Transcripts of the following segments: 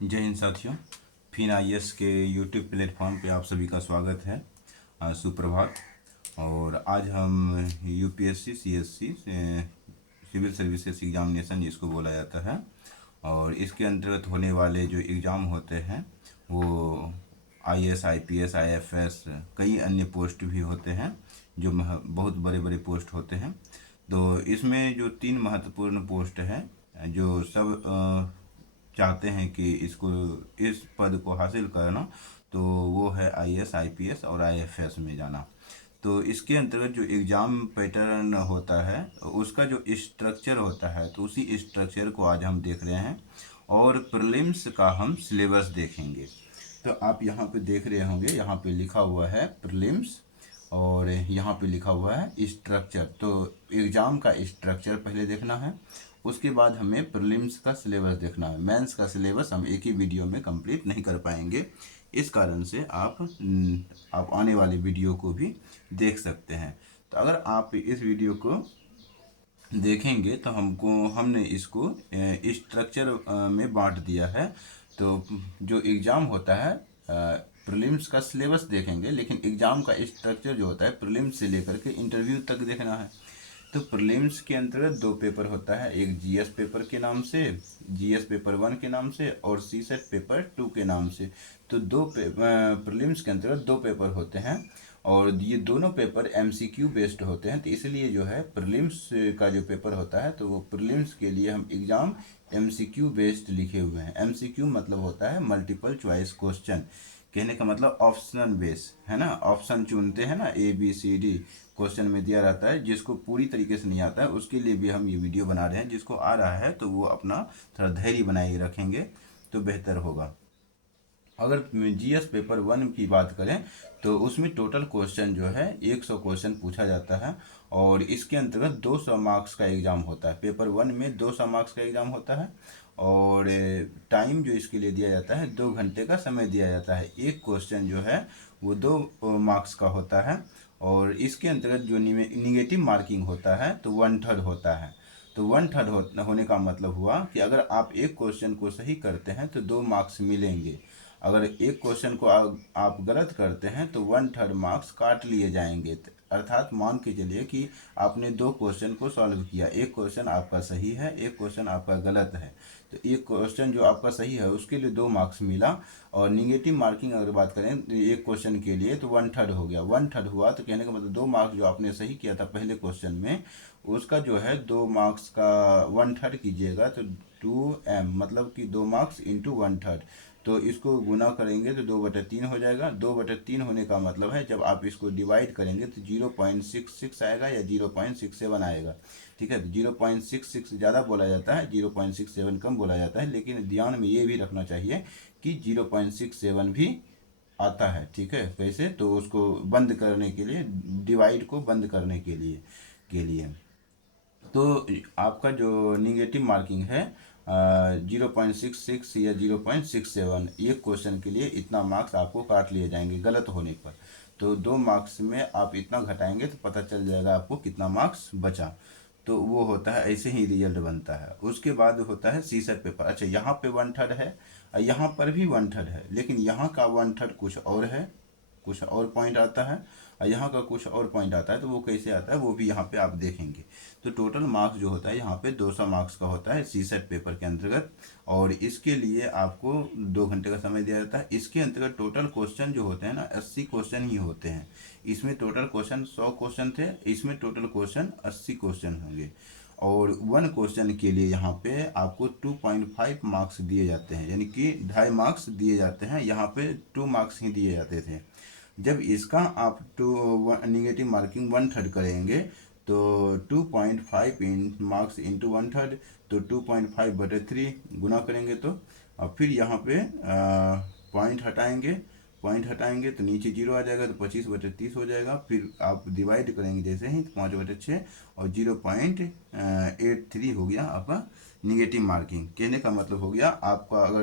जय हिंद साथियों। फिर आईएएस के यूट्यूब प्लेटफॉर्म पे आप सभी का स्वागत है। सुप्रभात। और आज हम UPSC CSC civil services examination जिसको बोला जाता है, और इसके अंतर्गत होने वाले जो एग्ज़ाम होते हैं वो आईएएस आईपीएस आईएफएस कई अन्य पोस्ट भी होते हैं जो बहुत बड़े बड़े पोस्ट होते हैं। तो इसमें जो तीन महत्वपूर्ण पोस्ट हैं जो सब चाहते हैं कि इसको इस पद को हासिल करना, तो वो है आईएएस आईपीएस और आईएफएस में जाना। तो इसके अंतर्गत जो एग्ज़ाम पैटर्न होता है उसका जो स्ट्रक्चर होता है, तो उसी स्ट्रक्चर को आज हम देख रहे हैं। और प्रीलिम्स का हम सिलेबस देखेंगे। तो आप यहाँ पे देख रहे होंगे, यहाँ पे लिखा हुआ है प्रीलिम्स और यहाँ पे लिखा हुआ है स्ट्रक्चर। तो एग्ज़ाम का स्ट्रक्चर पहले देखना है, उसके बाद हमें प्रीलिम्स का सिलेबस देखना है। मेंस का सिलेबस हम एक ही वीडियो में कंप्लीट नहीं कर पाएंगे, इस कारण से आप आने वाले वीडियो को भी देख सकते हैं। तो अगर आप इस वीडियो को देखेंगे तो हमने इसको स्ट्रक्चर में बांट दिया है। तो जो एग्ज़ाम होता है प्रीलिम्स का सिलेबस देखेंगे, लेकिन एग्ज़ाम का स्ट्रक्चर जो होता है प्रीलिम्स से लेकर के इंटरव्यू तक देखना है। तो प्रीलिम्स के अंतर्गत दो पेपर होता है, एक जीएस पेपर के नाम से, जीएस पेपर 1 के नाम से, और सीसेट पेपर 2 के नाम से। तो प्रीलिम्स के अंतर्गत दो पेपर होते हैं और ये दोनों पेपर एमसीक्यू बेस्ड होते हैं। तो इसलिए जो है प्रीलिम्स का जो पेपर होता है, तो वो प्रीलिम्स के लिए हम एग्ज़ाम एमसीक्यू बेस्ड लिखे हुए हैं। एमसीक्यू मतलब होता है मल्टीपल चॉइस क्वेश्चन, कहने का मतलब ऑप्शनल बेस है ना। ऑप्शन चुनते हैं ना, A B C D question में दिया रहता है। जिसको पूरी तरीके से नहीं आता है उसके लिए भी हम ये वीडियो बना रहे हैं। जिसको आ रहा है तो वो अपना थोड़ा धैर्य बनाए रखेंगे तो बेहतर होगा। अगर जीएस पेपर 1 की बात करें तो उसमें टोटल क्वेश्चन जो है 100 क्वेश्चन पूछा जाता है और इसके अंतर्गत 200 मार्क्स का एग्ज़ाम होता है। पेपर 1 में 200 मार्क्स का एग्ज़ाम होता है और टाइम जो इसके लिए दिया जाता है 2 घंटे का समय दिया जाता है। एक क्वेश्चन जो है वो 2 मार्क्स का होता है और इसके अंतर्गत जो निगेटिव मार्किंग होता है तो 1/3 होता है। तो 1/3 होने का मतलब हुआ कि अगर आप एक क्वेश्चन को सही करते हैं तो 2 मार्क्स मिलेंगे। अगर एक क्वेश्चन को आप गलत करते हैं तो 1/3 मार्क्स काट लिए जाएंगे। अर्थात मान के चलिए कि आपने 2 क्वेश्चन को सॉल्व किया, एक क्वेश्चन आपका सही है, एक क्वेश्चन आपका गलत है। तो एक क्वेश्चन जो आपका सही है उसके लिए 2 मार्क्स मिला और निगेटिव मार्किंग अगर बात करें एक क्वेश्चन के लिए तो 1/3 हो गया। 1/3 हुआ तो कहने का मतलब 2 मार्क्स जो आपने सही किया था पहले क्वेश्चन में, उसका जो है 2 मार्क्स का 1/3 कीजिएगा तो 2m, मतलब कि 2 मार्क्स इंटू 1/3। तो इसको गुना करेंगे तो 2/3 हो जाएगा। 2/3 होने का मतलब है जब आप इसको डिवाइड करेंगे तो 0.66 आएगा या 0.67 आएगा। ठीक है, तो 0.66 ज़्यादा बोला जाता है, 0.67 कम बोला जाता है, लेकिन ध्यान में ये भी रखना चाहिए कि 0.67 भी आता है। ठीक है, कैसे, तो उसको बंद करने के लिए, डिवाइड को बंद करने के लिए तो आपका जो निगेटिव मार्किंग है 0.66 या 0.67, एक क्वेश्चन के लिए इतना मार्क्स आपको काट लिए जाएंगे गलत होने पर। तो 2 मार्क्स में आप इतना घटाएंगे तो पता चल जाएगा आपको कितना मार्क्स बचा। तो वो होता है, ऐसे ही रिजल्ट बनता है। उसके बाद होता है सीसर पेपर। अच्छा, यहाँ पे 1/3 है और यहाँ पर भी 1/3 है, लेकिन यहाँ का 1/3 कुछ और है, कुछ और पॉइंट आता है और यहाँ का कुछ और पॉइंट आता है। तो वो कैसे आता है वो भी यहाँ पे आप देखेंगे। तो टोटल मार्क्स जो होता है यहाँ पे 200 मार्क्स का होता है सीसेट पेपर के अंतर्गत और इसके लिए आपको 2 घंटे का समय दिया जाता है। इसके अंतर्गत टोटल क्वेश्चन जो होते हैं ना 80 क्वेश्चन ही होते हैं। इसमें टोटल क्वेश्चन 100 क्वेश्चन थे, इसमें टोटल क्वेश्चन 80 क्वेश्चन होंगे और 1 क्वेश्चन के लिए यहाँ पे आपको 2.5 मार्क्स दिए जाते हैं, यानी कि 2.5 मार्क्स दिए जाते हैं। यहाँ पे 2 मार्क्स ही दिए जाते थे। जब इसका आप निगेटिव मार्किंग 1/3 करेंगे तो 2.5 इन मार्क्स इंटू 1/3, तो 2.5/3 गुना करेंगे तो और फिर यहाँ पे पॉइंट हटाएंगे तो नीचे 0 आ जाएगा तो 25/30 हो जाएगा। फिर आप डिवाइड करेंगे जैसे ही तो 5/6 और 0.83 हो गया आपका निगेटिव मार्किंग। कहने का मतलब हो गया आपका अगर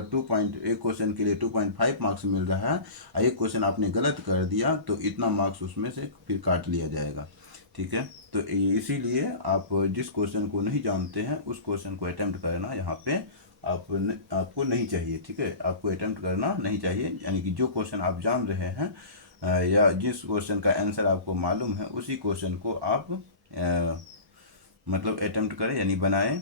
एक क्वेश्चन के लिए 2.5 मार्क्स मिल रहा है और एक क्वेश्चन आपने गलत कर दिया तो इतना मार्क्स उसमें से फिर काट लिया जाएगा। ठीक है, तो इसीलिए आप जिस क्वेश्चन को नहीं जानते हैं उस क्वेश्चन को अटेम्प्ट करना यहाँ पे आपको नहीं चाहिए, ठीक है। आपको अटेम्प्ट करना नहीं चाहिए, यानी कि जो क्वेश्चन आप जान रहे हैं या जिस क्वेश्चन का आंसर आपको मालूम है उसी क्वेश्चन को आप मतलब अटेम्प्ट करें, यानी बनाएं।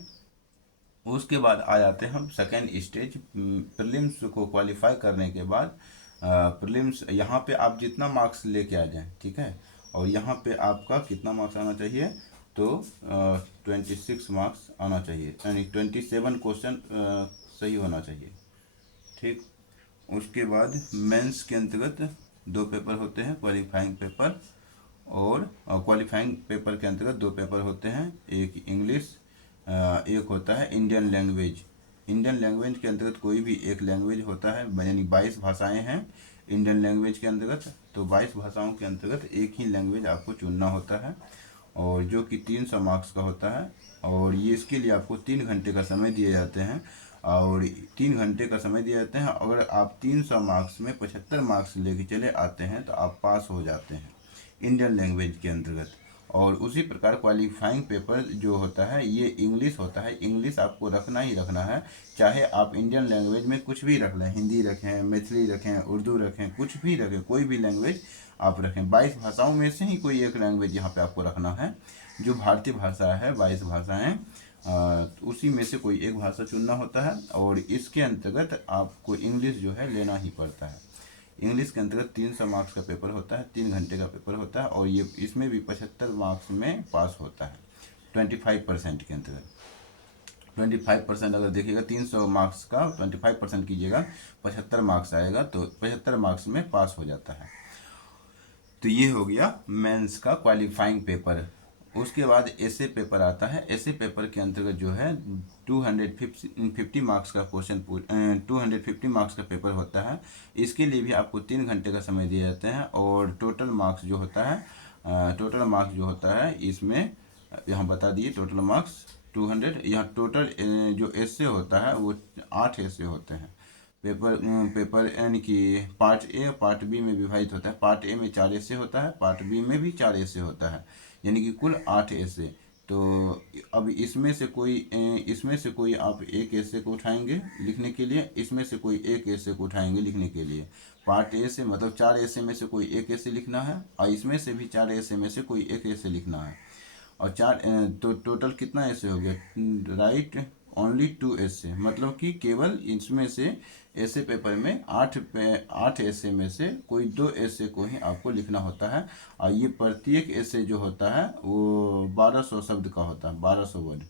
उसके बाद आ जाते हैं हम सेकेंड स्टेज, प्रीलिम्स को क्वालिफाई करने के बाद। प्रीलिम्स यहाँ पे आप जितना मार्क्स लेके आ जाएं, ठीक है। और यहाँ पे आपका कितना मार्क्स आना चाहिए, तो 26 मार्क्स आना चाहिए, यानी 27 क्वेश्चन सही होना चाहिए, ठीक। उसके बाद मेंस के अंतर्गत 2 पेपर होते हैं, क्वालिफाइंग पेपर और क्वालिफाइंग पेपर के अंतर्गत 2 पेपर होते हैं, एक इंग्लिश, एक होता है इंडियन लैंग्वेज। इंडियन लैंग्वेज के अंतर्गत कोई भी एक लैंग्वेज होता है, यानी 22 भाषाएं हैं इंडियन लैंग्वेज के अंतर्गत। तो 22 भाषाओं के अंतर्गत एक ही लैंग्वेज आपको चुनना होता है, और जो कि 300 मार्क्स का होता है। और ये इसके लिए आपको 3 घंटे का समय दिए जाते हैं, और 3 घंटे का समय दिए जाते हैं। अगर आप 300 मार्क्स में 75 मार्क्स लेके चले आते हैं तो आप पास हो जाते हैं इंडियन लैंग्वेज के अंतर्गत। और उसी प्रकार क्वालिफाइंग पेपर जो होता है ये इंग्लिश होता है। इंग्लिश आपको रखना ही रखना है, चाहे आप इंडियन लैंग्वेज में कुछ भी रख लें, हिंदी रखें, मैथिली रखें, उर्दू रखें, कुछ भी रखें, कोई भी लैंग्वेज आप रखें। 22 भाषाओं में से ही कोई एक लैंग्वेज यहाँ पे आपको रखना है। जो भारतीय भाषा है 22 भाषाएँ, तो उसी में से कोई एक भाषा चुनना होता है। और इसके अंतर्गत आपको इंग्लिश जो है लेना ही पड़ता है। इंग्लिश के अंतर्गत 300 मार्क्स का पेपर होता है, 3 घंटे का पेपर होता है, और ये इसमें भी 75 मार्क्स में पास होता है 25% के अंतर्गत। 25% अगर देखिएगा, 300 मार्क्स का 25% कीजिएगा, 75 मार्क्स आएगा, तो 75 मार्क्स में पास हो जाता है। तो ये हो गया मेंस का क्वालिफाइंग पेपर। उसके बाद ऐसे पेपर आता है। ऐसे पेपर के अंतर्गत जो है 250 मार्क्स का क्वेश्चन 250 मार्क्स का पेपर होता है। इसके लिए भी आपको 3 घंटे का समय दिए जाते हैं, और टोटल मार्क्स जो होता है इसमें यहाँ बता दिए टोटल मार्क्स 200। यहाँ टोटल जो एसे होता है वो 8 एसे होते हैं। पेपर यानी कि पार्ट ए और पार्ट बी में विभाजित होता है। पार्ट ए में 4 एसे होता है, पार्ट बी में भी 4 एसे होता है, यानी कि कुल 8 एसे। तो अब इसमें से कोई आप एक एसे को उठाएंगे लिखने के लिए, इसमें से कोई एक एसे को उठाएंगे लिखने के लिए। पार्ट ए से मतलब 4 एसे में से कोई एक एसे लिखना है, और इसमें से भी 4 एसे में से कोई एक एसे लिखना है। और तो टोटल कितना ऐसे हो गया, राइट ओनली 2 ऐसे, मतलब कि केवल इसमें से ऐसे पेपर में 8 ऐसे में से कोई 2 ऐसे को ही आपको लिखना होता है। और ये प्रत्येक ऐसे जो होता है वो 1200 शब्द का होता है, 1200 वर्ड,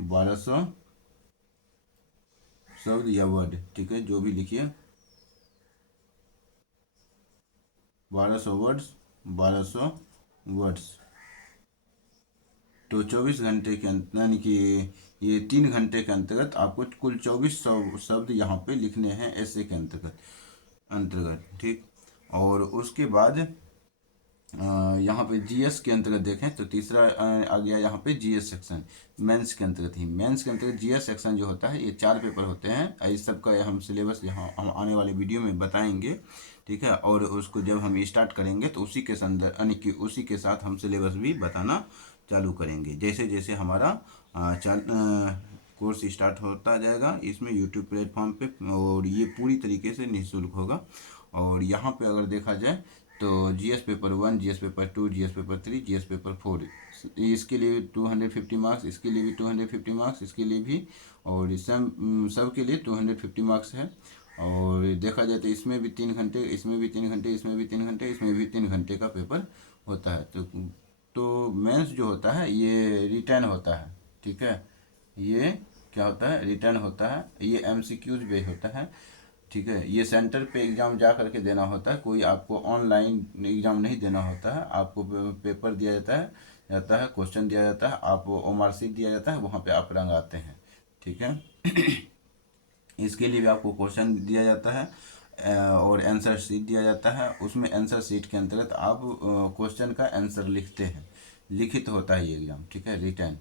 1200 शब्द या वर्ड, ठीक है, जो भी लिखिए 1200 वर्ड्स, 1200 वर्ड्स। तो 24 घंटे के यानी कि ये 3 घंटे के अंतर्गत आपको कुल 2400 शब्द यहाँ पे लिखने हैं ऐसे के अंतर्गत, ठीक। और उसके बाद यहाँ पे जीएस के अंतर्गत देखें तो तीसरा आ गया यहाँ पे जीएस सेक्शन। मेंस के अंतर्गत जीएस सेक्शन जो होता है ये 4 पेपर होते हैं। इस सब का हम सिलेबस यहाँ हम आने वाले वीडियो में बताएंगे, ठीक है। और उसको जब हम स्टार्ट करेंगे तो उसी के संदर्भ यानी कि उसी के साथ हम सिलेबस भी बताना चालू करेंगे, जैसे जैसे हमारा कोर्स स्टार्ट होता जाएगा इसमें यूट्यूब प्लेटफॉर्म पे। और ये पूरी तरीके से निःशुल्क होगा। और यहाँ पे अगर देखा जाए तो GS paper 1, GS paper 2, GS paper 3, GS paper 4, इसके लिए 250 मार्क्स, इसके लिए भी 250 मार्क्स, इसके लिए भी, और सब के लिए 250 मार्क्स है। और देखा जाए तो इसमें भी 3 घंटे, इसमें भी 3 घंटे, इसमें भी 3 घंटे, इसमें भी 3 घंटे का पेपर होता है। तो मेंस जो होता है ये रिटर्न होता है, ठीक है। ये क्या होता है, रिटर्न होता है। ये एमसीक्यूज बेस्ड होता है, ठीक है। ये सेंटर पे एग्ज़ाम जा करके देना होता है, कोई आपको ऑनलाइन एग्ज़ाम नहीं देना होता है। आपको पेपर दिया जाता है, क्वेश्चन दिया जाता है, आप ओमार शीट दिया जाता है, वहाँ पे आप रंग आते हैं, ठीक है। इसके लिए भी आपको क्वेश्चन दिया जाता है और आंसर शीट दिया जाता है। उसमें आंसर शीट के अंतर्गत आप क्वेश्चन का आंसर लिखते हैं, लिखित होता है ये एग्ज़ाम, ठीक है, रिटर्न।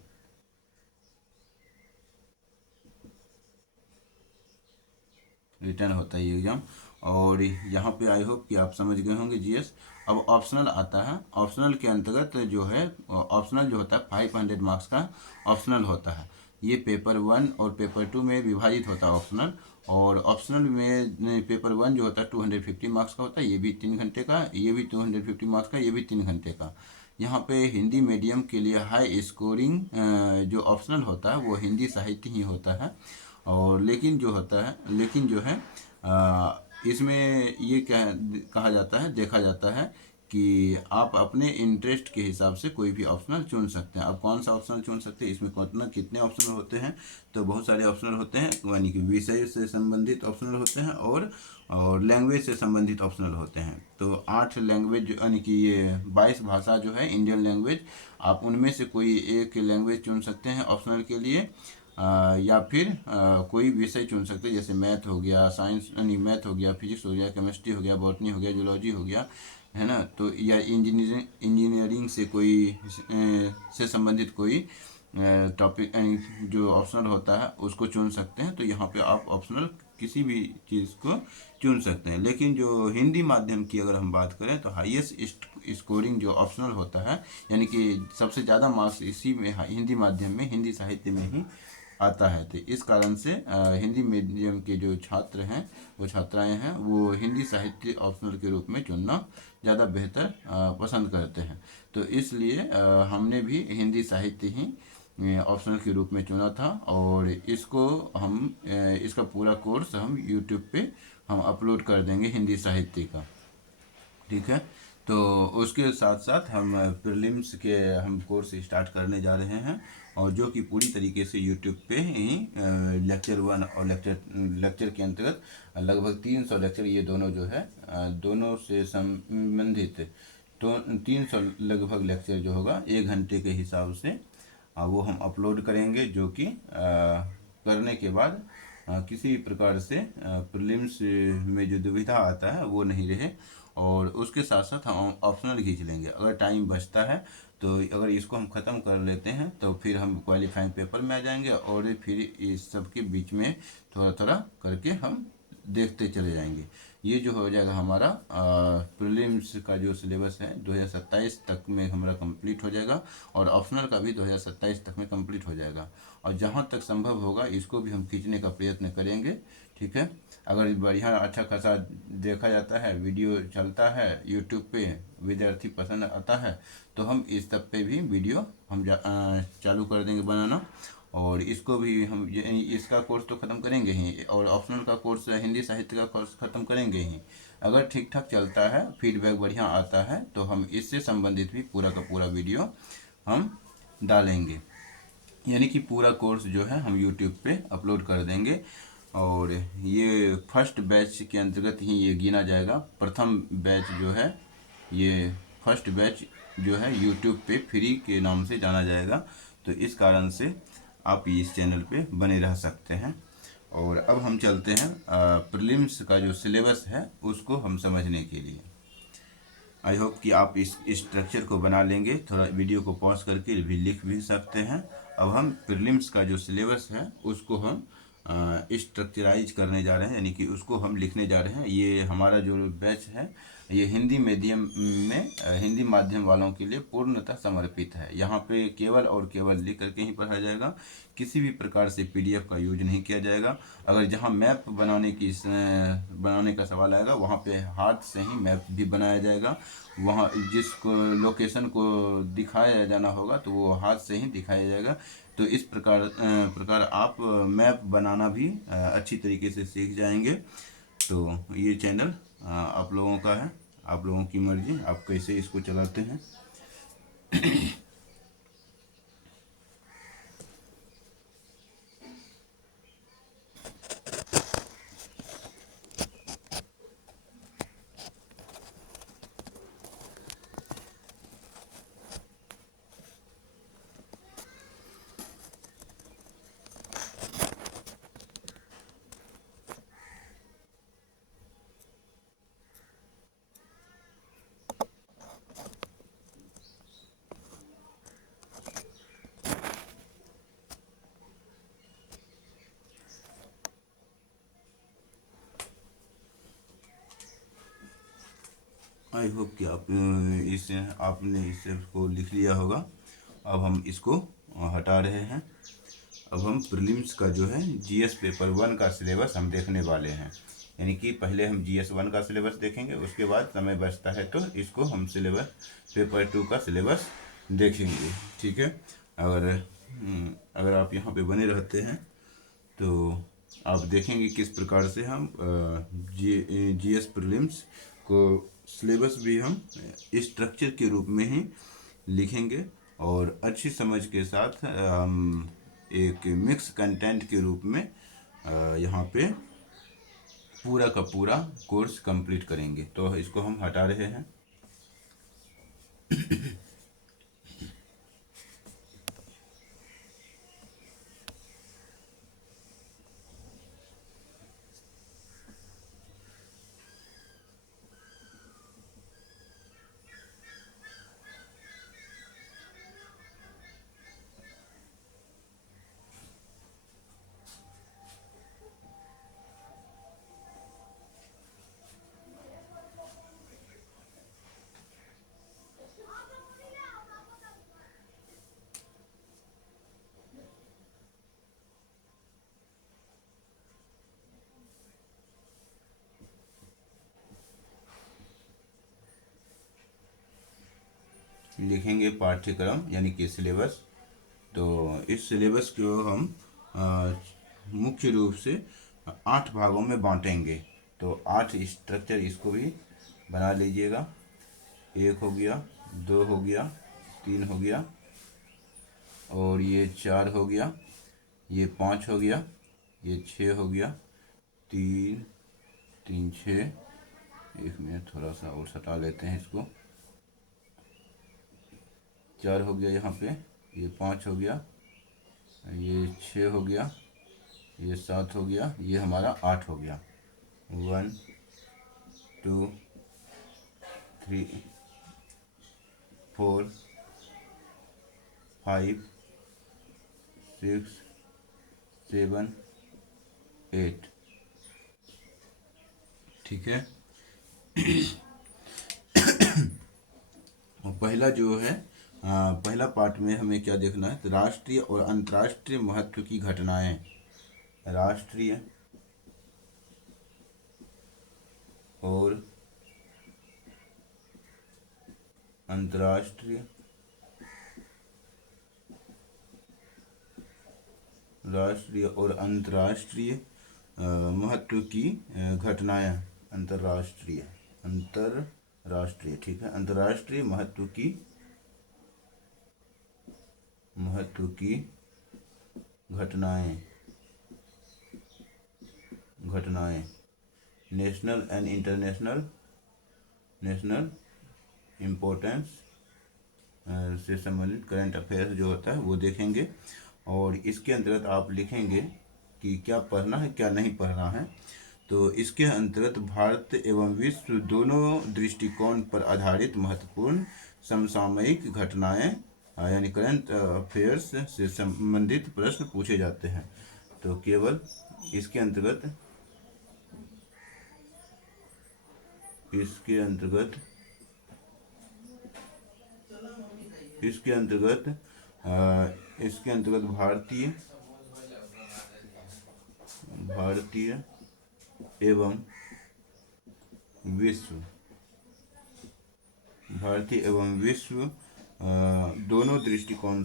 रिटर्न होता है ये एग्ज़ाम। और यहाँ पे आई होप कि आप समझ गए होंगे जीएस। अब ऑप्शनल आता है। ऑप्शनल के अंतर्गत जो है, ऑप्शनल जो होता है 500 मार्क्स का ऑप्शनल होता है। ये पेपर 1 और पेपर 2 में विभाजित होता है ऑप्शनल। और ऑप्शनल में पेपर 1 जो होता है 250 मार्क्स का होता है, ये भी 3 घंटे का, ये भी 250 मार्क्स का, ये भी 3 घंटे का। यहाँ पे हिंदी मीडियम के लिए हाई स्कोरिंग जो ऑप्शनल होता है वो हिंदी साहित्य ही होता है। और लेकिन जो है इसमें ये कहा जाता है, देखा जाता है कि आप अपने इंटरेस्ट के हिसाब से कोई भी ऑप्शनल चुन सकते हैं। आप कौन सा ऑप्शनल चुन सकते हैं, इसमें कितने ऑप्शनल होते हैं, तो बहुत सारे ऑप्शनल होते हैं, यानी कि विषय से संबंधित ऑप्शनल होते हैं और लैंग्वेज से संबंधित ऑप्शनल होते हैं। तो 8 लैंग्वेज यानी कि ये 22 भाषा जो है इंडियन लैंग्वेज, आप उनमें से कोई एक लैंग्वेज चुन सकते हैं ऑप्शनल के लिए। या फिर कोई विषय चुन सकते हैं, जैसे मैथ हो गया, साइंस यानी मैथ हो गया, फिजिक्स हो गया, केमिस्ट्री हो गया, बॉटनी हो गया, जूलॉजी हो गया, है ना। तो या इंजीनियरिंग से से संबंधित कोई टॉपिक यानी जो ऑप्शनल होता है उसको चुन सकते हैं। तो यहाँ पे आप ऑप्शनल किसी भी चीज़ को चुन सकते हैं। लेकिन जो हिंदी माध्यम की अगर हम बात करें तो हाईएस्ट स्कोरिंग जो ऑप्शनल होता है, यानी कि सबसे ज़्यादा मार्क्स इसी में हिंदी माध्यम में, हिंदी साहित्य में ही आता है। तो इस कारण से हिंदी मीडियम के जो छात्र हैं, वो छात्राएं हैं, वो हिंदी साहित्य ऑप्शनल के रूप में चुनना ज़्यादा बेहतर पसंद करते हैं। तो इसलिए हमने भी हिंदी साहित्य ही ऑप्शनल के रूप में चुना था। और इसको इसका पूरा कोर्स हम यूट्यूब पे हम अपलोड कर देंगे हिंदी साहित्य का, ठीक है। तो उसके साथ साथ हम प्रीलिम्स के हम कोर्स स्टार्ट करने जा रहे हैं, और जो कि पूरी तरीके से यूट्यूब पे ही लेक्चर 1 और लेक्चर के अंतर्गत लगभग 300 लेक्चर, ये दोनों जो है दोनों से संबंधित तो 300 लगभग लेक्चर जो होगा 1 घंटे के हिसाब से वो हम अपलोड करेंगे, जो कि करने के बाद किसी प्रकार से प्रीलिम्स में जो दुविधा आता है वो नहीं रहे। और उसके साथ साथ हम ऑप्शनल खींच लेंगे अगर टाइम बचता है। तो अगर इसको हम ख़त्म कर लेते हैं तो फिर हम क्वालिफाइंग पेपर में आ जाएंगे, और फिर इस सब के बीच में थोड़ा थोड़ा करके हम देखते चले जाएंगे। ये जो हो जाएगा हमारा प्रीलिम्स का जो सिलेबस है 2027 तक में हमारा कंप्लीट हो जाएगा, और ऑप्शनल का भी 2027 तक में कंप्लीट हो जाएगा। और जहाँ तक संभव होगा इसको भी हम खींचने का प्रयत्न करेंगे, ठीक है। अगर बढ़िया अच्छा खासा देखा जाता है, वीडियो चलता है यूट्यूब पे, विद्यार्थी पसंद आता है, तो हम इस सब पे भी वीडियो हम चालू कर देंगे बनाना। और इसको भी हम इसका कोर्स तो ख़त्म करेंगे ही, और ऑप्शनल का कोर्स हिंदी साहित्य का कोर्स ख़त्म करेंगे ही। अगर ठीक ठाक चलता है, फीडबैक बढ़िया आता है, तो हम इससे संबंधित भी पूरा का पूरा वीडियो हम डालेंगे, यानी कि पूरा कोर्स जो है हम यूट्यूब पे अपलोड कर देंगे। और ये फर्स्ट बैच के अंतर्गत ही ये गिना जाएगा। प्रथम बैच जो है, ये फर्स्ट बैच जो है यूट्यूब पे फ्री के नाम से जाना जाएगा। तो इस कारण से आप इस चैनल पे बने रह सकते हैं। और अब हम चलते हैं प्रीलिम्स का जो सिलेबस है उसको हम समझने के लिए। आई होप कि आप इस स्ट्रक्चर को बना लेंगे, थोड़ा वीडियो को पॉज करके भी लिख भी सकते हैं। अब हम प्रीलिम्स का जो सिलेबस है उसको हम स्ट्रक्चराइज करने जा रहे हैं, यानी कि उसको हम लिखने जा रहे हैं। ये हमारा जो बैच है ये हिंदी मीडियम में हिंदी माध्यम वालों के लिए पूर्णतः समर्पित है। यहाँ पे केवल और केवल लिख करके ही पढ़ा जाएगा, किसी भी प्रकार से पीडीएफ का यूज नहीं किया जाएगा। अगर जहाँ मैप बनाने का सवाल आएगा वहाँ पे हाथ से ही मैप भी बनाया जाएगा। वहाँ जिसको लोकेशन को दिखाया जाना होगा तो वो हाथ से ही दिखाया जाएगा। तो इस प्रकार आप मैप बनाना भी अच्छी तरीके से सीख जाएंगे। तो ये चैनल आप लोगों का है, आप लोगों की मर्जी, आप कैसे इसको चलाते हैं। आई होप कि आपने इसे को लिख लिया होगा। अब हम इसको हटा रहे हैं। अब हम प्रीलिम्स का जो है जीएस पेपर 1 का सिलेबस हम देखने वाले हैं। यानी कि पहले हम जीएस 1 का सिलेबस देखेंगे, उसके बाद समय बचता है तो इसको हम सिलेबस पेपर 2 का सिलेबस देखेंगे। ठीक है। अगर अगर आप यहाँ पे बने रहते हैं तो आप देखेंगे किस प्रकार से हम जीएस प्रीलिम्स को सिलेबस भी हम स्ट्रक्चर के रूप में ही लिखेंगे और अच्छी समझ के साथ हम एक मिक्स कंटेंट के रूप में यहाँ पे पूरा का पूरा कोर्स कंप्लीट करेंगे। तो इसको हम हटा रहे हैं। लिखेंगे पाठ्यक्रम यानी कि सिलेबस। तो इस सिलेबस को हम मुख्य रूप से 8 भागों में बांटेंगे। तो 8 स्ट्रक्चर इसको भी बना लीजिएगा। 1 हो गया, 2 हो गया, 3 हो गया, और ये 4 हो गया, ये 5 हो गया, ये 6 हो गया, 3 3 6। एक मिनट थोड़ा सा और सटा लेते हैं इसको। 4 हो गया यहाँ पे, ये 5 हो गया, ये 6 हो गया, ये 7 हो गया, ये हमारा 8 हो गया। 1 2 3 4 5 6 7 8। ठीक है। और पहला जो है पहला पार्ट में हमें क्या देखना है, तो राष्ट्रीय और अंतर्राष्ट्रीय महत्व की घटनाएं। राष्ट्रीय और अंतर्राष्ट्रीय, राष्ट्रीय और अंतर्राष्ट्रीय महत्व की घटनाएं। अंतर्राष्ट्रीय, अंतर्राष्ट्रीय, ठीक है। अंतर्राष्ट्रीय महत्व की घटनाएं, national and international, national importance से संबंधित करंट अफेयर्स जो होता है वो देखेंगे। और इसके अंतर्गत आप लिखेंगे कि क्या पढ़ना है क्या नहीं पढ़ना है। तो इसके अंतर्गत भारत एवं विश्व दोनों दृष्टिकोण पर आधारित महत्वपूर्ण समसामयिक घटनाएं यानी करंट अफेयर्स से संबंधित प्रश्न पूछे जाते हैं। तो केवल इसके अंतर्गत भारतीय एवं विश्व दोनों दृष्टिकोण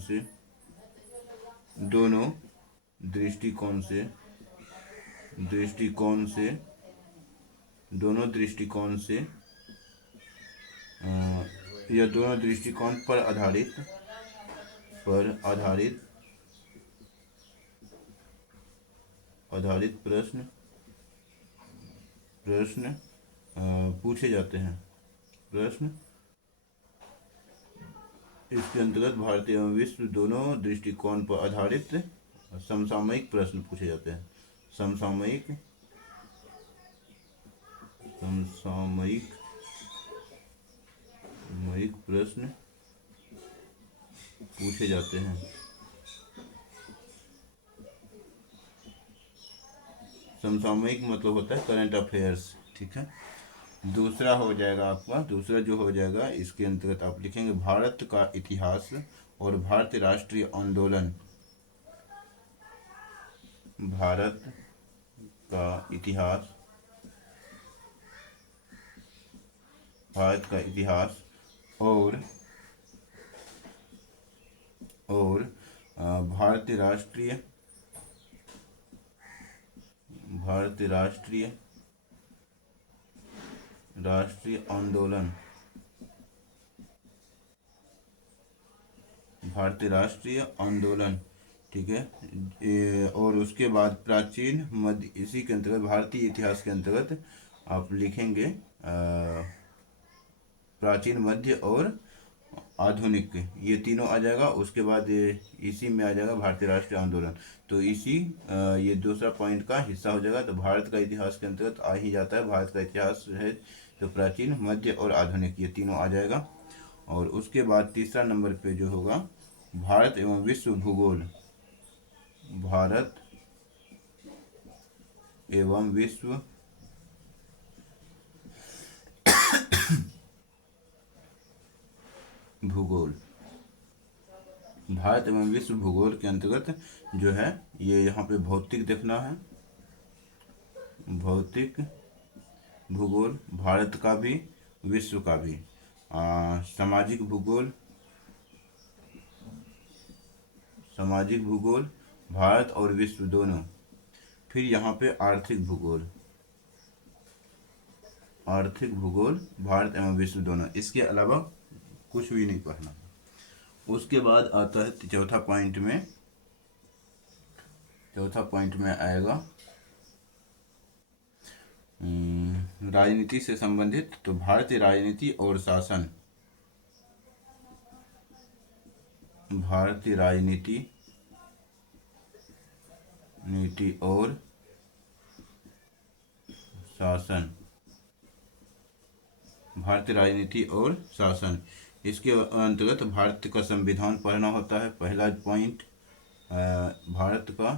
से या दोनों दृष्टिकोण पर आधारित प्रश्न पूछे जाते हैं। इसके अंतर्गत भारतीय एवं विश्व दोनों दृष्टिकोण पर आधारित समसामयिक प्रश्न पूछे जाते हैं। समसामयिक प्रश्न पूछे जाते हैं। समसामयिक मतलब होता है करंट अफेयर्स। ठीक है। दूसरा हो जाएगा आपका, दूसरा जो हो जाएगा इसके अंतर्गत आप लिखेंगे भारत का इतिहास और भारतीय राष्ट्रीय आंदोलन। भारत का इतिहास, भारत का इतिहास और भारतीय राष्ट्रीय, भारतीय राष्ट्रीय राष्ट्रीय आंदोलन, भारतीय राष्ट्रीय आंदोलन, ठीक है। और उसके बाद प्राचीन मध्य, इसी के अंतर्गत भारतीय इतिहास के अंतर्गत आप लिखेंगे प्राचीन, मध्य और आधुनिक, ये तीनों आ जाएगा। उसके बाद इसी में आ जाएगा भारतीय राष्ट्रीय आंदोलन। तो इसी ये दूसरा पॉइंट का हिस्सा हो जाएगा। तो भारत का इतिहास के अंतर्गत आ ही जाता है। भारत का इतिहास है तो प्राचीन, मध्य और आधुनिक, ये तीनों आ जाएगा। और उसके बाद तीसरा नंबर पे जो होगा भारत एवं विश्व भूगोल, भारत एवं विश्व भूगोल, भारत एवं विश्व भूगोल के अंतर्गत जो है ये यहाँ पे भौतिक देखना है, भौतिक भूगोल भारत का भी, विश्व का भी। सामाजिक भूगोल, सामाजिक भूगोल भारत और विश्व दोनों। फिर यहाँ पे आर्थिक भूगोल, आर्थिक भूगोल भारत एवं विश्व दोनों। इसके अलावा कुछ भी नहीं पढ़ना। उसके बाद आता है चौथा पॉइंट में, चौथा पॉइंट में आएगा राजनीति से संबंधित। तो भारतीय राजनीति और शासन, भारतीय राजनीति, नीति और शासन, भारतीय राजनीति और शासन। इसके अंतर्गत भारत का संविधान पढ़ना होता है। पहला पॉइंट भारत का,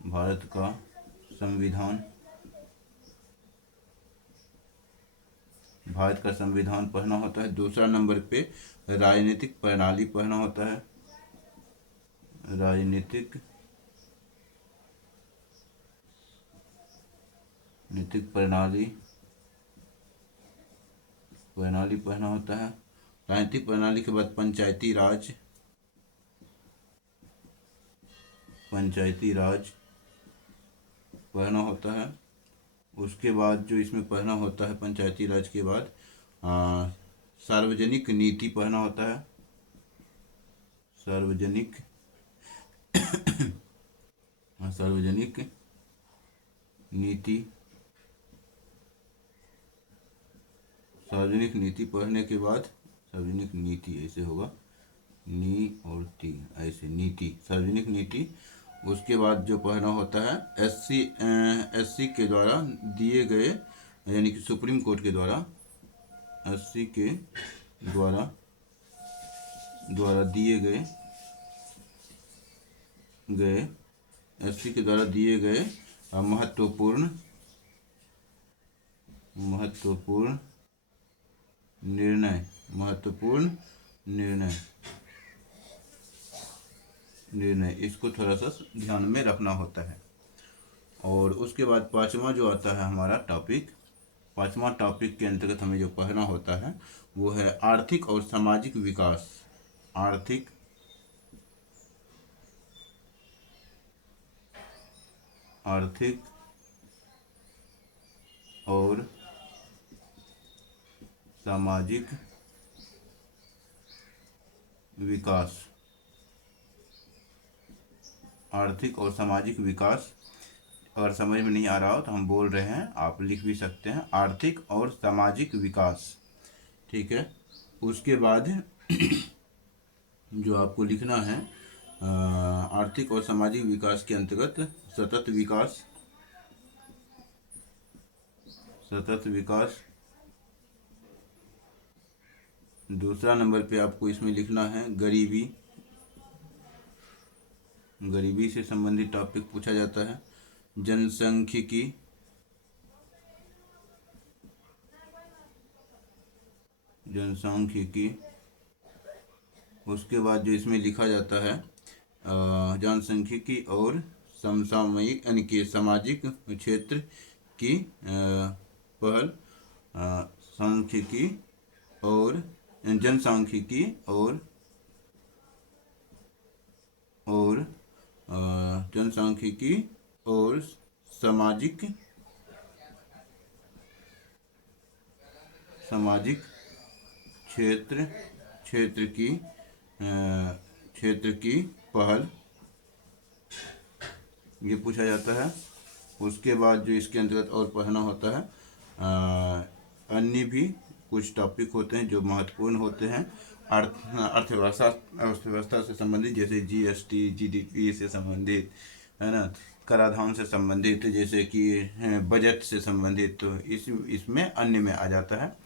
भारत का संविधान, भारत का संविधान पढ़ना होता है। दूसरा नंबर पे राजनीतिक प्रणाली पढ़ना होता है, राजनीतिक, नीतिक प्रणाली, प्रणाली पढ़ना होता है। राजनीतिक प्रणाली के बाद पंचायती राज, पंचायती राज पढ़ना होता है। उसके बाद जो इसमें पढ़ना होता है पंचायती राज के बाद सार्वजनिक नीति पढ़ना होता है, सार्वजनिक सार्वजनिक नीति, सार्वजनिक नीति पढ़ने के बाद, सार्वजनिक नीति ऐसे होगा, नी और ती, ऐसे नीति, सार्वजनिक नीति। उसके बाद जो पढ़ना होता है एससी के द्वारा दिए गए, यानी कि सुप्रीम कोर्ट के द्वारा, एससी के द्वारा दिए गए एससी के द्वारा दिए गए महत्वपूर्ण निर्णय, महत्वपूर्ण निर्णय, इसको थोड़ा सा ध्यान में रखना होता है। और उसके बाद पांचवा जो आता है हमारा टॉपिक, पांचवा टॉपिक के अंतर्गत हमें जो पढ़ना होता है वो है आर्थिक और सामाजिक विकास, आर्थिक और सामाजिक विकास, आर्थिक और सामाजिक विकास। अगर समझ में नहीं आ रहा हो तो हम बोल रहे हैं, आप लिख भी सकते हैं, आर्थिक और सामाजिक विकास, ठीक है। उसके बाद जो आपको लिखना है आर्थिक और सामाजिक विकास के अंतर्गत सतत विकास, सतत विकास। दूसरा नंबर पे आपको इसमें लिखना है गरीबी, गरीबी से संबंधित टॉपिक पूछा जाता है। जनसांख्यिकी, जनसांख्यिकी। उसके बाद जो इसमें लिखा जाता है जनसांख्यिकी और समसामयिक यानी कि सामाजिक क्षेत्र की पहल, सांख्यिकी और जनसांख्यिकी और जनसांख्यिकी और सामाजिक सामाजिक क्षेत्र क्षेत्र की क्षेत्र की पहल, ये पूछा जाता है। उसके बाद जो इसके अंतर्गत और पढ़ना होता है, अन्य भी कुछ टॉपिक होते हैं जो महत्वपूर्ण होते हैं अर्थव्यवस्था से संबंधित, जैसे जीएसटी, जीडीपी से संबंधित, है ना, कराधान से संबंधित, जैसे कि बजट से संबंधित, तो इसमें अन्य में आ जाता है,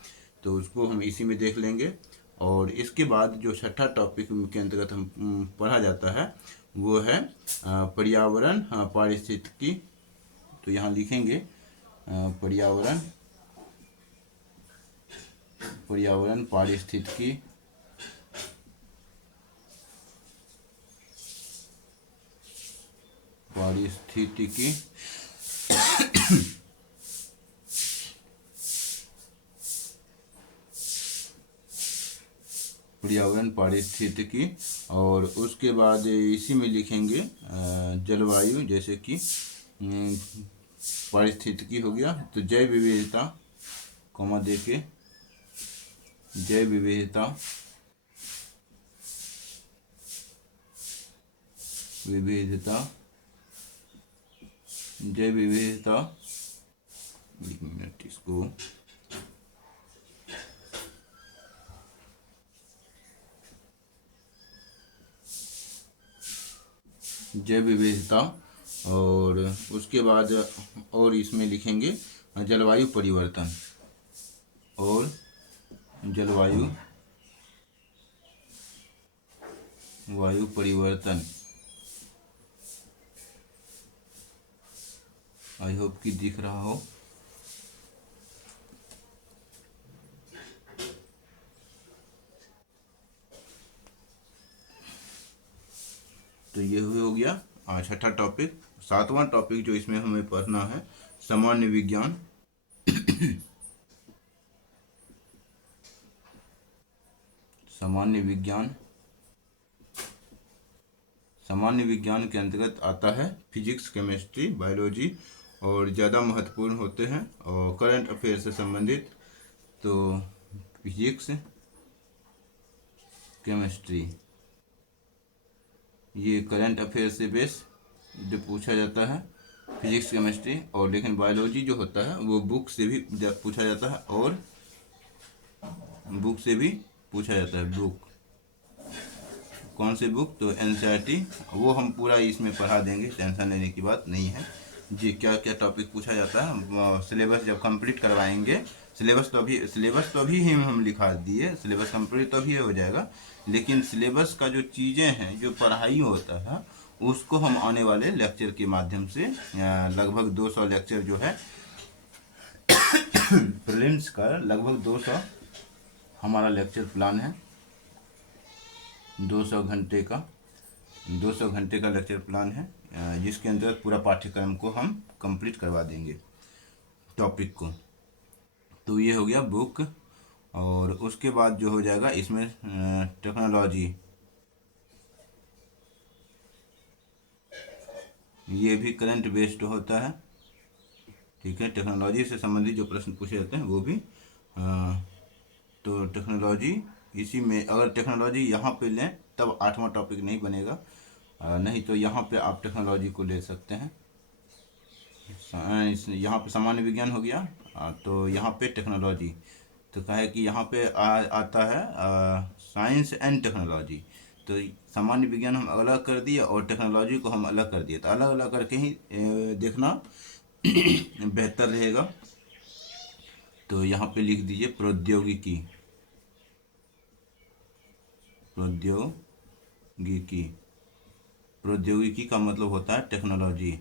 तो उसको हम इसी में देख लेंगे। और इसके बाद जो छठा टॉपिक के अंतर्गत हम पढ़ा जाता है वो है पर्यावरण पारिस्थितिकी। तो यहाँ लिखेंगे पर्यावरण पारिस्थितिकी, पर्यावरण पारिस्थितिकी। और उसके बाद इसी में लिखेंगे जलवायु, जैसे कि पारिस्थितिकी हो गया, तो जैव विविधता, कॉमा देके जैव विविधता जैव विविधता, एक मिनट इसको, जैव विविधता। और उसके बाद और इसमें लिखेंगे जलवायु परिवर्तन और वायु परिवर्तन। आई होप कि दिख रहा हो। तो ये हो गया छठा टॉपिक। सातवां टॉपिक जो इसमें हमें पढ़ना है, सामान्य विज्ञान। सामान्य विज्ञान के अंतर्गत आता है फिजिक्स, केमिस्ट्री, बायोलॉजी, और ज़्यादा महत्वपूर्ण होते हैं और करंट अफेयर से संबंधित। तो फिजिक्स, केमिस्ट्री, ये करंट अफेयर से बेस जो पूछा जाता है, फिजिक्स, केमिस्ट्री। और लेकिन बायोलॉजी जो होता है वो बुक से भी पूछा जाता है, और बुक से भी पूछा जाता है। बुक, कौन से बुक? तो एनसीईआरटी, वो हम पूरा इसमें पढ़ा देंगे, टेंशन लेने की बात नहीं है जी। क्या क्या टॉपिक पूछा जाता है, सिलेबस जब कंप्लीट करवाएंगे, सिलेबस तो अभी ही हम लिखा दिए, सिलेबस कंप्लीट तो अभी हो जाएगा, लेकिन सिलेबस का जो चीज़ें हैं, जो पढ़ाई होता है, उसको हम आने वाले लेक्चर के माध्यम से लगभग 200 लेक्चर जो है प्रीलिम्स का लगभग 200 हमारा लेक्चर प्लान है। 200 घंटे का लेक्चर प्लान है, जिसके अंतर्गत पूरा पाठ्यक्रम को हम कंप्लीट करवा देंगे टॉपिक को। तो ये हो गया बुक। और उसके बाद जो हो जाएगा इसमें टेक्नोलॉजी, ये भी करंट बेस्ड होता है, ठीक है। टेक्नोलॉजी से संबंधित जो प्रश्न पूछे जाते हैं वो भी तो टेक्नोलॉजी, इसी में अगर टेक्नोलॉजी यहाँ पे लें तब 8वां टॉपिक नहीं बनेगा, नहीं तो यहाँ पे आप टेक्नोलॉजी को ले सकते हैं। यहाँ पे सामान्य विज्ञान हो गया, तो यहाँ पे टेक्नोलॉजी, तो कहा है कि यहाँ पे आता है साइंस एंड टेक्नोलॉजी। तो सामान्य विज्ञान हम अलग कर दिए और टेक्नोलॉजी को हम अलग कर दिए, तो अलग अलग करके ही देखना बेहतर रहेगा। तो यहाँ पे लिख दीजिए प्रौद्योगिकी। प्रौद्योगिकी का मतलब होता है टेक्नोलॉजी,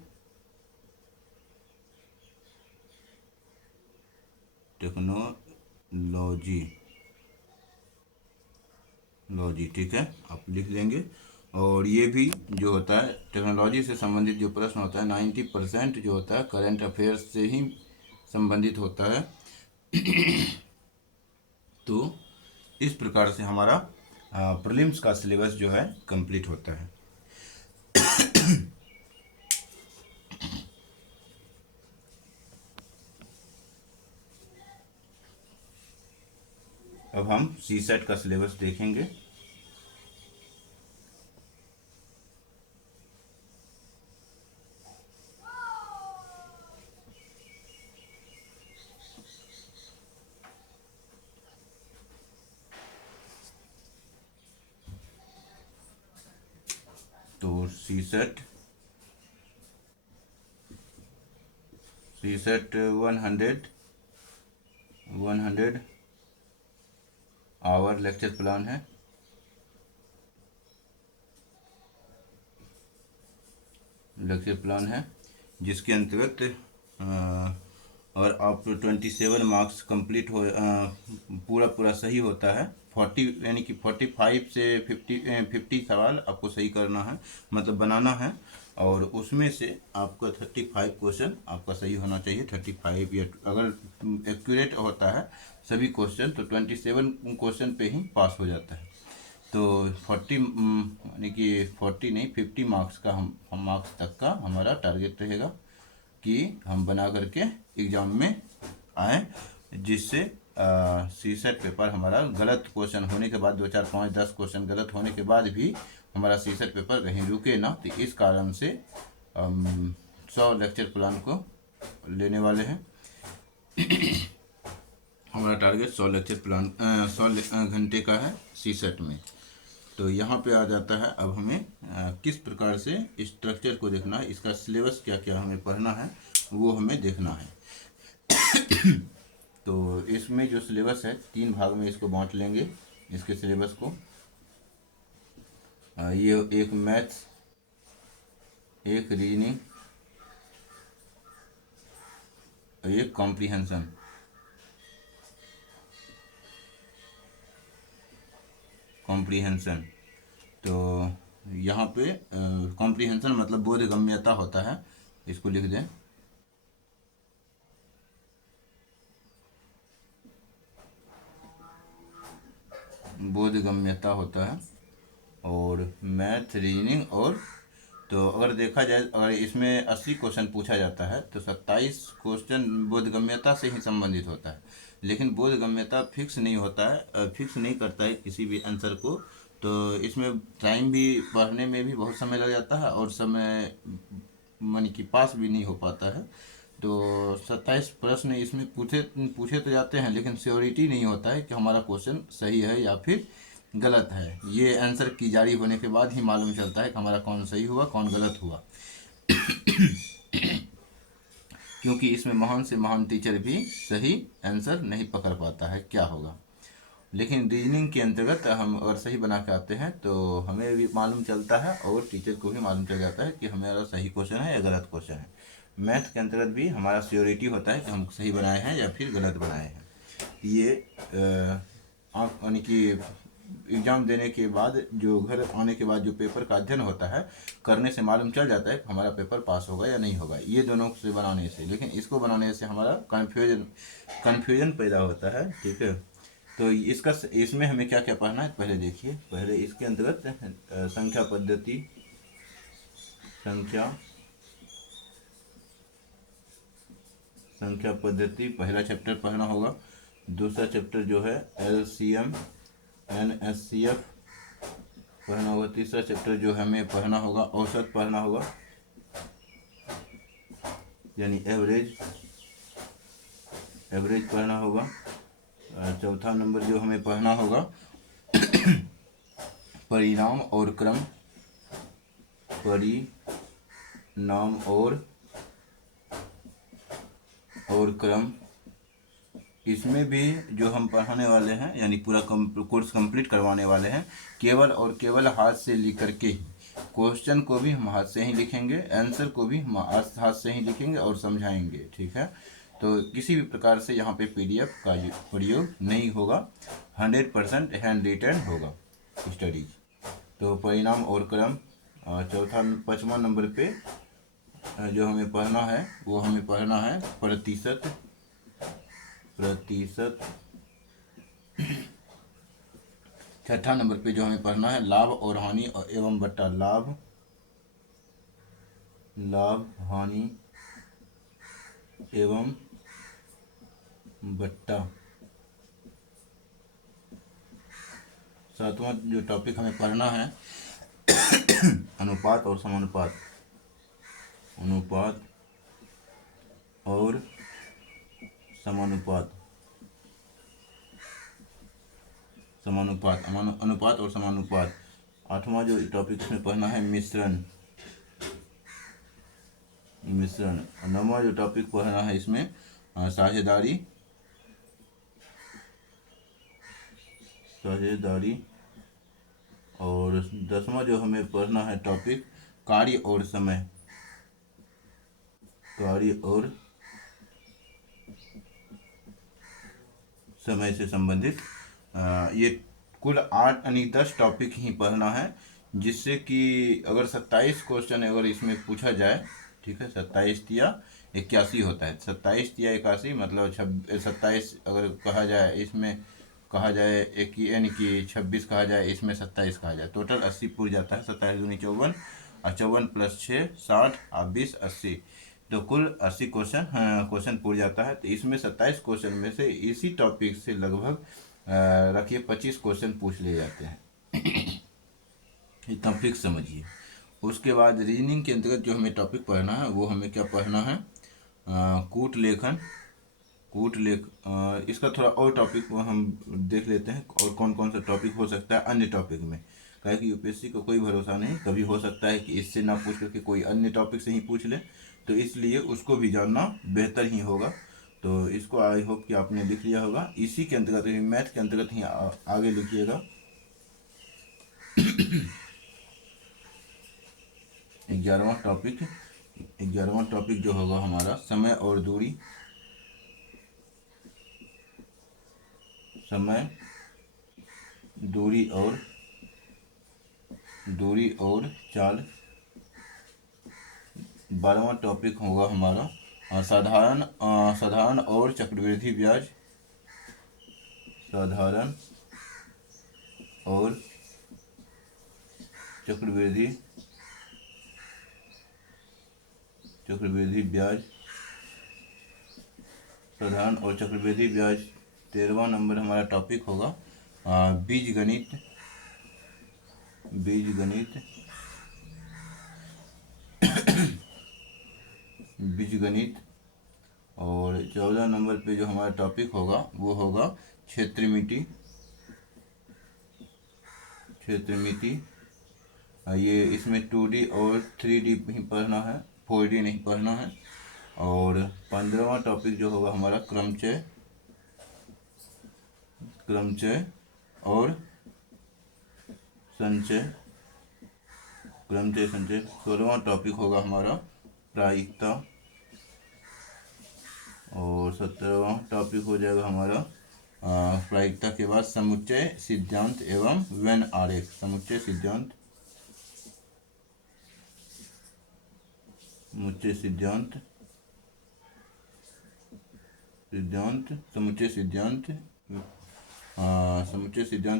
ठीक है, आप लिख लेंगे। और ये भी जो होता है टेक्नोलॉजी से संबंधित जो प्रश्न होता है 90% जो होता है करंट अफेयर्स से ही संबंधित होता है। तो इस प्रकार से हमारा प्रीलिम्स का सिलेबस जो है कंप्लीट होता है। अब हम सीसेट का सिलेबस देखेंगे। तो सीसेट 100 आवर लेक्चर प्लान है। जिसके अंतर्गत और आप 27 मार्क्स कंप्लीट हो पूरा पूरा सही होता है। 40 यानी कि 45 से 50 सवाल आपको सही करना है, मतलब बनाना है, और उसमें से आपका 35 क्वेश्चन आपका सही होना चाहिए। 35 या अगर एक्यूरेट होता है सभी क्वेश्चन तो 27 क्वेश्चन पे ही पास हो जाता है। तो 40 यानी कि 40 नहीं 50 मार्क्स का हम मार्क्स तक का हमारा टारगेट रहेगा कि हम बना करके एग्ज़ाम में आए, जिससे सीसेट पेपर हमारा गलत क्वेश्चन होने के बाद 2 4 5 10 क्वेश्चन गलत होने के बाद भी हमारा सीसेट पेपर कहीं रुके ना। तो इस कारण से 100 लेक्चर प्लान को लेने वाले हैं। हमारा टारगेट 100 लेक्चर प्लान 100 घंटे का है सीसेट में। तो यहाँ पे आ जाता है अब हमें किस प्रकार से स्ट्रक्चर को देखना है, इसका सिलेबस क्या क्या हमें पढ़ना है वो हमें देखना है। तो इसमें जो सिलेबस है 3 भाग में इसको बांट लेंगे इसके सिलेबस को। ये एक मैथ्स, एक रीजनिंग, एक कॉम्प्रीहेंशन। तो यहाँ पे कॉम्प्रीहेंशन मतलब बोधगम्यता होता है, इसको लिख दें। बोधगम्यता होता है। और मैथ, रीजनिंग और तो अगर देखा जाए अगर इसमें 80 क्वेश्चन पूछा जाता है तो 27 क्वेश्चन बोधगम्यता से ही संबंधित होता है। लेकिन बोधगम्यता फिक्स नहीं होता है, फिक्स नहीं करता है किसी भी आंसर को। तो इसमें टाइम भी पढ़ने में भी बहुत समय लग जाता है और समय मन की पास भी नहीं हो पाता है। तो 27 प्रश्न इसमें पूछे पूछे तो जाते हैं, लेकिन श्योरिटी नहीं होता है कि हमारा क्वेश्चन सही है या फिर गलत है। ये आंसर की जारी होने के बाद ही मालूम चलता है कि हमारा कौन सही हुआ कौन गलत हुआ। क्योंकि इसमें महान से महान टीचर भी सही आंसर नहीं पकड़ पाता है क्या होगा। लेकिन रीजनिंग के अंतर्गत हम अगर सही बना के आते हैं तो हमें भी मालूम चलता है और टीचर को भी मालूम चल जाता है कि हमारा सही क्वेश्चन है या गलत क्वेश्चन है। मैथ के अंतर्गत भी हमारा श्योरिटी होता है कि हम सही बनाए हैं या फिर गलत बनाए हैं। ये आप यानी कि एग्ज़ाम देने के बाद जो घर आने के बाद जो पेपर का अध्ययन होता है करने से मालूम चल जाता है कि हमारा पेपर पास होगा या नहीं होगा, ये दोनों से बनाने से। लेकिन इसको बनाने से हमारा कन्फ्यूजन पैदा होता है। ठीक है, तो इसमें हमें क्या क्या पढ़ना है पहले देखिए। पहले इसके अंतर्गत संख्या पद्धति, पहला चैप्टर पढ़ना होगा। दूसरा चैप्टर जो है LCM NSCF पढ़ना होगा। तीसरा चैप्टर जो हमें पढ़ना होगा औसत पढ़ना होगा, यानी एवरेज पढ़ना होगा। चौथा नंबर जो हमें पढ़ना होगा परिणाम और क्रम। इसमें भी जो हम पढ़ाने वाले हैं यानी पूरा कोर्स कंप्लीट करवाने वाले हैं, केवल और केवल हाथ से लिख करके ही, क्वेश्चन को भी हम हाथ से ही लिखेंगे, आंसर को भी हम हाथ से ही लिखेंगे और समझाएंगे। ठीक है, तो किसी भी प्रकार से यहाँ पे PDF का प्रयोग नहीं होगा, 100% हैंड रिटन होगा स्टडीज। तो परिणाम और क्रम। चौथा 5वां नंबर पे जो हमें पढ़ना है वो हमें पढ़ना है प्रतिशत। छठा नंबर पे जो हमें पढ़ना है लाभ और हानि एवं बट्टा। लाभ हानि एवं बट्टा। सातवां जो टॉपिक हमें पढ़ना है अनुपात और समानुपात। अनुपात और समानुपात। अनुपात और समानुपात। आठवां जो टॉपिक में पढ़ना है मिश्रण। नौवां जो टॉपिक पढ़ना है इसमें साझेदारी। और 10वां जो हमें पढ़ना है टॉपिक कार्य और समय। से संबंधित ये कुल 8 यानी 10 टॉपिक ही पढ़ना है, जिससे कि अगर 27 क्वेश्चन अगर इसमें पूछा जाए, ठीक है, 27 या 81 होता है, 27 या 81 मतलब 27 अगर कहा जाए, इसमें कहा जाए एक यानी कि 26 कहा जाए, इसमें 27 कहा जाए, टोटल 80 पूछ जाता है। 27 दूनी 54 और 54 प्लस 6 60 और 20 80, तो कुल 80 क्वेश्चन पूछ जाता है। तो इसमें 27 क्वेश्चन में से इसी टॉपिक से लगभग रखिए 25 क्वेश्चन पूछ लिए जाते हैं। इतना फिक्स समझिए। उसके बाद रीजनिंग के अंतर्गत जो हमें टॉपिक पढ़ना है वो हमें क्या पढ़ना है, कूट लेखन। इसका थोड़ा और टॉपिक हम देख लेते हैं और कौन कौन सा टॉपिक हो सकता है अन्य टॉपिक में। कहे कि यूपीएससी को कोई भरोसा नहीं, कभी हो सकता है कि इससे ना पूछ करके कोई अन्य टॉपिक से ही पूछ ले, तो इसलिए उसको भी जानना बेहतर ही होगा। तो इसको आई होप कि आपने लिख लिया होगा। इसी के अंतर्गत मैथ के अंतर्गत ही आगे लिखिएगा। 11वां टॉपिक जो होगा हमारा समय और दूरी। दूरी और चाल। 12वां टॉपिक होगा हमारा साधारण और चक्रवृद्धि ब्याज। साधारण और चक्रवृद्धि ब्याज। साधारण और चक्रवृद्धि ब्याज। 13वां नंबर हमारा टॉपिक होगा बीजगणित। और 14 नंबर पे जो हमारा टॉपिक होगा वो होगा क्षेत्रमिति। ये इसमें 2D और 3D ही पढ़ना है, 4D नहीं पढ़ना है। और 15वां टॉपिक जो होगा हमारा क्रमचय और संचय। 16वां टॉपिक होगा हमारा प्रायिकता। और 17वां टॉपिक हो जाएगा हमारा प्रायिकता के बाद समुच्चय सिद्धांत एवं वेन आरेख। समुच्चय सिद्धांत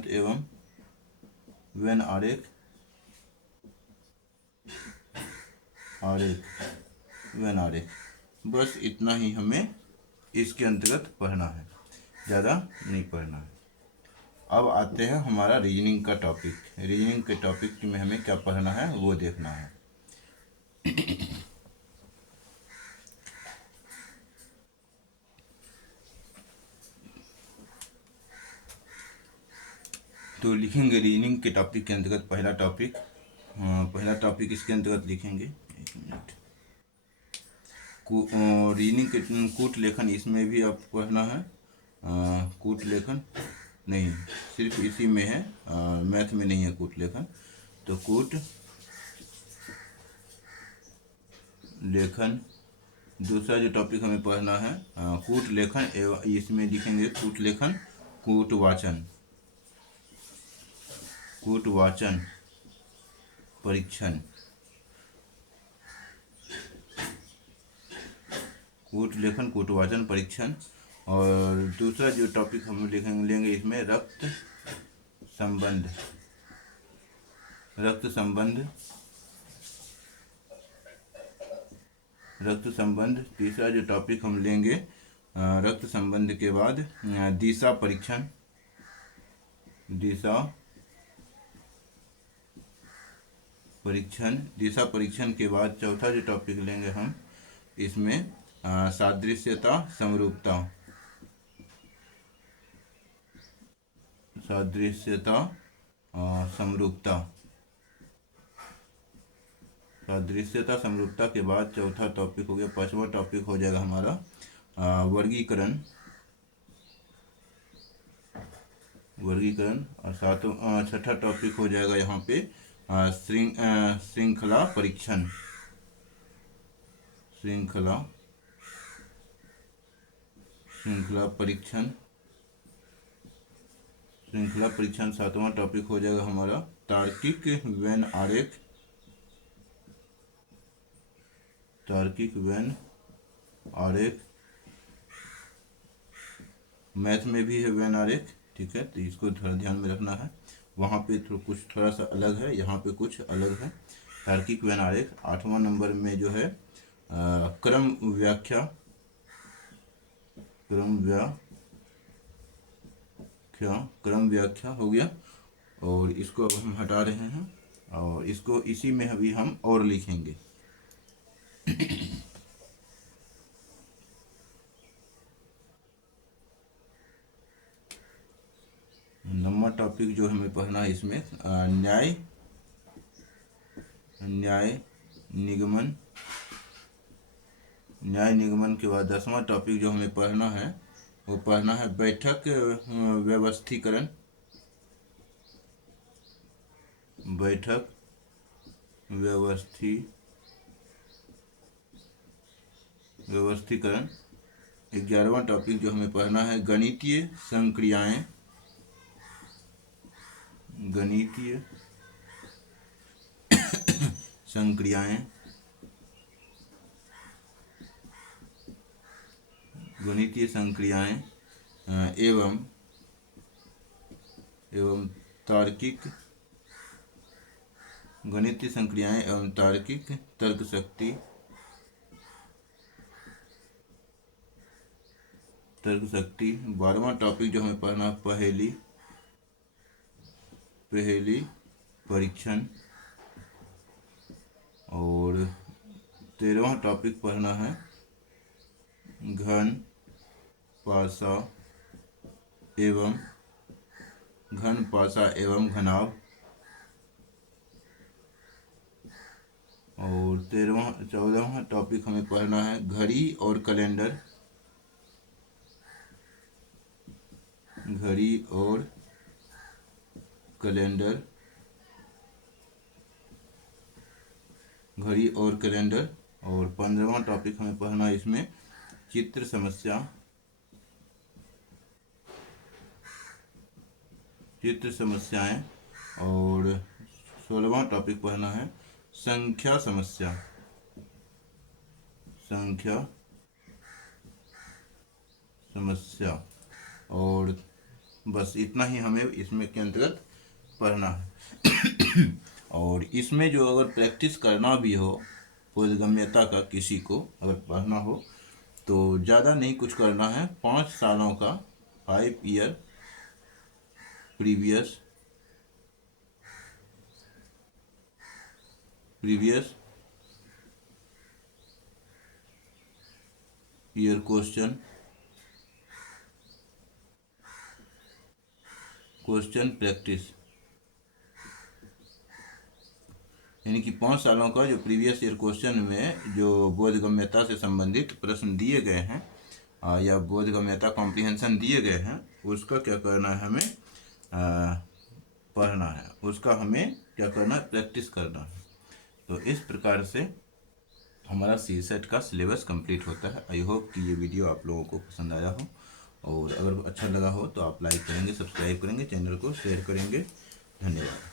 एवं वेन आरेख। बस इतना ही हमें इसके अंतर्गत पढ़ना है, ज़्यादा नहीं पढ़ना है। अब आते हैं हमारा रीजनिंग का टॉपिक। रीजनिंग के टॉपिक में हमें क्या पढ़ना है वो देखना है। तो लिखेंगे रीजनिंग के टॉपिक के अंतर्गत पहला टॉपिक इसके अंतर्गत लिखेंगे। एक मिनट। रीजनिंग के कूट लेखन, इसमें भी आपको पढ़ना है। कूट लेखन नहीं, सिर्फ इसी में है, मैथ में नहीं है कूट लेखन। तो कूट लेखन। दूसरा जो टॉपिक हमें पढ़ना है कूट लेखन एवं, इसमें लिखेंगे कूट लेखन, कूट वाचन। परीक्षण, कूट लेखन कूटवाचन परीक्षण। और दूसरा जो टॉपिक हम लेंगे इसमें रक्त संबंध, रक्त संबंध, रक्त संबंध। तीसरा जो टॉपिक हम लेंगे रक्त संबंध के बाद दिशा परीक्षण, दिशा परीक्षण। दिशा परीक्षण के बाद चौथा जो टॉपिक लेंगे हम इसमें सादृश्यता समरूपता, सादृश्यता समरूपता। सादृश्यता समरूपता के बाद चौथा टॉपिक हो गया, पांचवा टॉपिक हो जाएगा हमारा वर्गीकरण, वर्गीकरण। और छठा टॉपिक हो जाएगा यहाँ पे श्रृंखला परीक्षण, श्रृंखला परीक्षण, श्रृंखला परीक्षण। सातवां टॉपिक हो जाएगा हमारा तार्किक वेन आरेख, तार्किक वेन आरेख। मैथ में भी है वेन आरेख, ठीक है, तो इसको थोड़ा ध्यान में रखना है। वहाँ पे कुछ थोड़ा सा अलग है, यहाँ पे कुछ अलग है। तार्किक वेन आरेख। आठवां नंबर में जो है क्रम व्याख्या, क्रम व्याख्या हो गया। और इसको अब हम हटा रहे हैं और इसको इसी में अभी हम और लिखेंगे। नंबर टॉपिक जो हमें पढ़ना है इसमें न्याय निगमन, न्याय निगमन के बाद 10वां टॉपिक जो हमें पढ़ना है वो पढ़ना है बैठक व्यवस्थीकरण, बैठक व्यवस्थीकरण। 11वां टॉपिक जो हमें पढ़ना है गणितीय संक्रियाएं, गणितीय संक्रियाएं, गणितीय संक्रियाएं एवं तार्किक, गणितीय संक्रियाएं एवं तार्किक तर्क शक्ति, तर्क शक्ति। 12वां टॉपिक जो हमें पढ़ना है पहेली परीक्षण। और 13वां टॉपिक पढ़ना है घन पासा एवं घनाभ। और 14वां टॉपिक हमें पढ़ना है घड़ी और कैलेंडर, घड़ी और कैलेंडर, घड़ी और कैलेंडर। और 15वां टॉपिक हमें पढ़ना है इसमें चित्र समस्या, चित्र समस्याएं। और 16वां टॉपिक पढ़ना है संख्या समस्या, संख्या समस्या। और बस इतना ही हमें इसमें के अंतर्गत पढ़ना है। और इसमें जो अगर प्रैक्टिस करना भी हो बोधगम्यता का, किसी को अगर पढ़ना हो तो ज़्यादा नहीं कुछ करना है। 5 सालों का 5 year previous year question practice, यानी कि 5 सालों का जो प्रीवियस ईयर क्वेश्चन में जो बोधगम्यता से संबंधित प्रश्न दिए गए हैं या बोधगम्यता कॉम्प्रिहेंशन दिए गए हैं, उसका क्या करना है, हमें पढ़ना है, उसका हमें क्या करना है, प्रैक्टिस करना है। तो इस प्रकार से हमारा CSET का सिलेबस कंप्लीट होता है। आई होप कि ये वीडियो आप लोगों को पसंद आया हो, और अगर अच्छा लगा हो तो आप लाइक करेंगे, सब्सक्राइब करेंगे, चैनल को शेयर करेंगे। धन्यवाद।